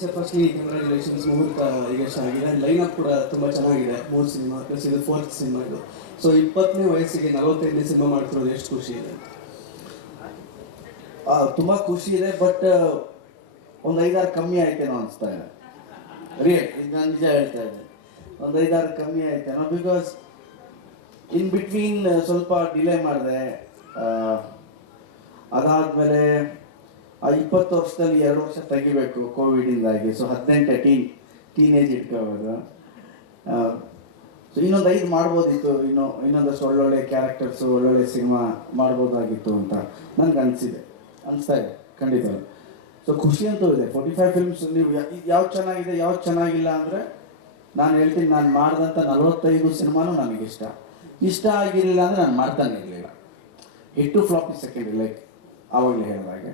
Sir firstly congratulations, ಮುಹೂರ್ತ ಈಗ ಚೆನ್ನಾಗಿದೆ, ಲೈನಪ್ ಕೂಡ ತುಂಬ ಚೆನ್ನಾಗಿದೆ. 3 ಸಿನಿಮಾ ಪ್ಲಸ್ ಇದು 4th ಸಿನಿಮಾ ಇದು. ಸೊ 20ನೇ ವಯಸ್ಸಿಗೆ 45ನೇ ಸಿನಿಮಾ ಮಾಡ್ತಿರೋದು ಎಷ್ಟು ಖುಷಿ ಇದೆ? ತುಂಬ ಖುಷಿ ಇದೆ. ಬಟ್ ಒಂದು 5-6 ಕಮ್ಮಿ ಆಯ್ತೇನೋ ಅನಿಸ್ತಾ ಇದೆ. ಇದು ನಾನು ನಿಜ ಹೇಳ್ತಾ ಇದ್ದೆ, ಒಂದು 5-6 ಕಮ್ಮಿ ಆಯ್ತೇನೋ. ಬಿಕಾಸ್ ಇನ್ ಬಿಟ್ವೀನ್ ಸ್ವಲ್ಪ ಡಿಲೇ ಮಾಡಿದೆ. ಅದಾದಮೇಲೆ ಆ 20 ವರ್ಷದಲ್ಲಿ 2 ವರ್ಷ ತೆಗಿಬೇಕು ಕೋವಿಡಿಂದಾಗಿ. ಸೊ 18 ಟೀನೇಜ್ ಇಟ್ಕೋಬೋದು. ಸೊ ಇನ್ನೊಂದು 5 ಮಾಡ್ಬೋದಿತ್ತು, ಇನ್ನೊಂದಷ್ಟು ಒಳ್ಳೊಳ್ಳೆ ಕ್ಯಾರೆಕ್ಟರ್ಸು, ಒಳ್ಳೊಳ್ಳೆ ಸಿನಿಮಾ ಮಾಡ್ಬೋದಾಗಿತ್ತು ಅಂತ ನನಗೆ ಅನಿಸ್ತಾ ಇದೆ ಖಂಡಿತ. ಸೊ ಖುಷಿ ಅಂತೂ ಇದೆ. 45 ಫಿಲ್ಮ್ಸ್ ನೀವು ಯಾವ್ದು ಚೆನ್ನಾಗಿದೆ ಯಾವ್ದು ಚೆನ್ನಾಗಿಲ್ಲ ಅಂದರೆ ನಾನು ಹೇಳ್ತೀನಿ, ನಾನು ಮಾಡಿದಂಥ 45 ಸಿನಿಮಾನೂ ಇಷ್ಟ ಆಗಿರಲಿಲ್ಲ ಅಂದರೆ ನಾನು ಮಾಡ್ತಾನೆ ಇರಲಿಲ್ಲ. ಹಿಟ್ಟು ಫ್ಲಾಪ್ ಇಸ್ ಸೆಕೆಂಡ್, ಲೈಕ್ ಆವಾಗಲೇ ಹೇಳಿದಾಗೆ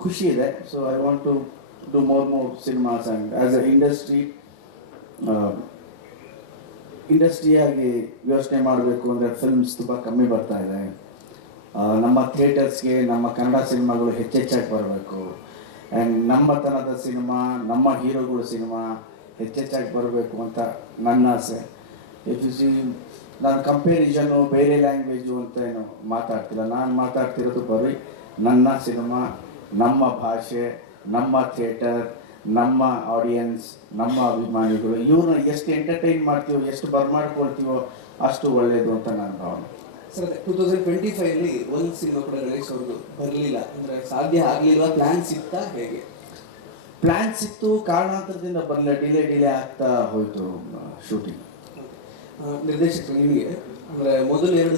ಖುಷಿ ಇದೆ. So I want to do more cinemas and as a ಇಂಡಸ್ಟ್ರಿಯಾಗಿ ಯೋಚನೆ ಮಾಡಬೇಕು ಅಂದರೆ ಫಿಲ್ಮ್ಸ್ ತುಂಬ ಕಮ್ಮಿ ಬರ್ತಾ ಇದೆ. ನಮ್ಮ ಥಿಯೇಟರ್ಸ್ಗೆ ನಮ್ಮ ಕನ್ನಡ ಸಿನಿಮಾಗಳು ಹೆಚ್ಚೆಚ್ಚಾಗಿ ಬರಬೇಕು. ಆ್ಯಂಡ್ ನಮ್ಮ ತನದ ಸಿನಿಮಾ, ನಮ್ಮ ಹೀರೋಗಳು ಸಿನಿಮಾ ಹೆಚ್ಚೆಚ್ಚಾಗಿ ಬರಬೇಕು ಅಂತ ನನ್ನ ಆಸೆ. ಇಫ್ ಯು ಸಿ, ನಾನು ಕಂಪೇರಿಸನ್ನು ಬೇರೆ ಲ್ಯಾಂಗ್ವೇಜು ಅಂತ ಏನು ಮಾತಾಡ್ತಿಲ್ಲ. ನಾನು ಮಾತಾಡ್ತಿರೋದು ಬರೀ ನನ್ನ ಸಿನಿಮಾ, ನಮ್ಮ ಭಾಷೆ, ನಮ್ಮ ಥಿಯೇಟರ್, ನಮ್ಮ ಆಡಿಯನ್ಸ್, ನಮ್ಮ ಅಭಿಮಾನಿಗಳು, ಇವ್ರನ್ನ ಎಷ್ಟು ಎಂಟರ್ಟೈನ್ ಮಾಡ್ತೀವೋ, ಎಷ್ಟು ಬರ್ಮಾಡ್ಕೊಳ್ತೀವೋ ಅಷ್ಟು ಒಳ್ಳೆಯದು ಅಂತ ನನ್ನ ಭಾವನೆ. ಸರ್ 2025 ಒಂದು ಸಿನಿಮಾ ಕೂಡ ರಿಲೀಸ್ ಅವ್ರದ್ದು ಬರಲಿಲ್ಲ ಅಂದರೆ ಸಾಧ್ಯ ಆಗಲಿಲ್ಲ, ಪ್ಲ್ಯಾನ್ ಸಿಗ್ತಾ ಹೇಗೆ? ಪ್ಲ್ಯಾನ್ ಸಿಕ್ತು, ಕಾರಣಾಂತರದಿಂದ ಬರಲಿಲ್ಲ, ಡಿಲೇ ಆಗ್ತಾ ಹೋಯಿತು ಶೂಟಿಂಗ್. ನಿರ್ದೇಶಕರು ನಿಮಗೆ ಅಂದರೆ ಮೊದಲು 2